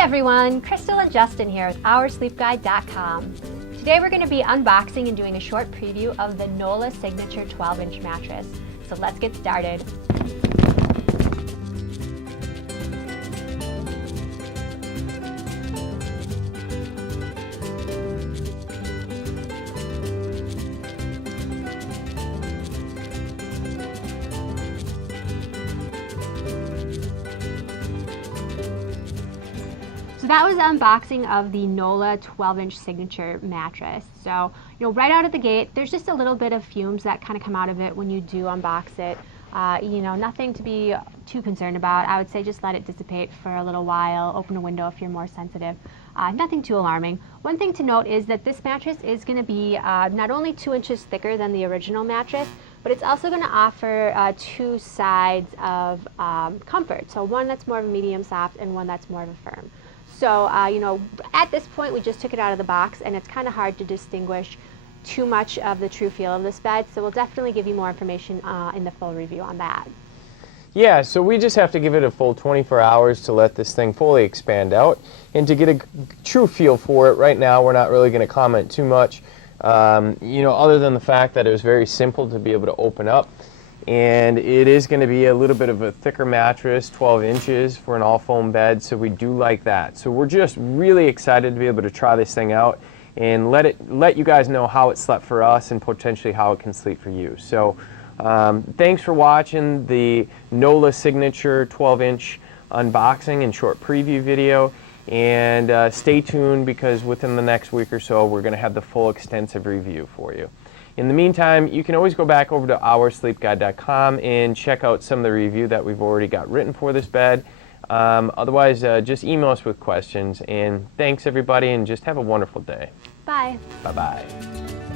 everyone, Crystal and Justin here with OurSleepGuide.com. Today we're going to be unboxing and doing a short preview of the Nolah Signature 12-inch mattress. So let's get started. So that was the unboxing of the Nolah 12-inch Signature mattress. So, right out of the gate, there's just a little bit of fumes that kind of come out of it when you do unbox it. Nothing to be too concerned about. I would say just let it dissipate for a little while. Open a window if you're more sensitive. Nothing too alarming. One thing to note is that this mattress is going to be not only 2 inches thicker than the original mattress, but it's also going to offer 2 sides of comfort. So one that's more of a medium soft and one that's more of a firm. So, at this point we just took it out of the box and it's kind of hard to distinguish too much of the true feel of this bed. So we'll definitely give you more information in the full review on that. Yeah, so we just have to give it a full 24 hours to let this thing fully expand out and to get a true feel for it. Right now we're not really going to comment too much, other than the fact that it was very simple to be able to open up. And it is going to be a little bit of a thicker mattress, 12 inches for an all-foam bed, so we do like that. So we're just really excited to be able to try this thing out and let you guys know how it slept for us and potentially how it can sleep for you. So thanks for watching the Nolah Signature 12-inch unboxing and short preview video. And stay tuned, because within the next week or so we're going to have the full extensive review for you. In the meantime, you can always go back over to OurSleepGuide.com and check out some of the review that we've already got written for this bed. Otherwise, just email us with questions. And thanks, everybody, and just have a wonderful day. Bye. Bye-bye.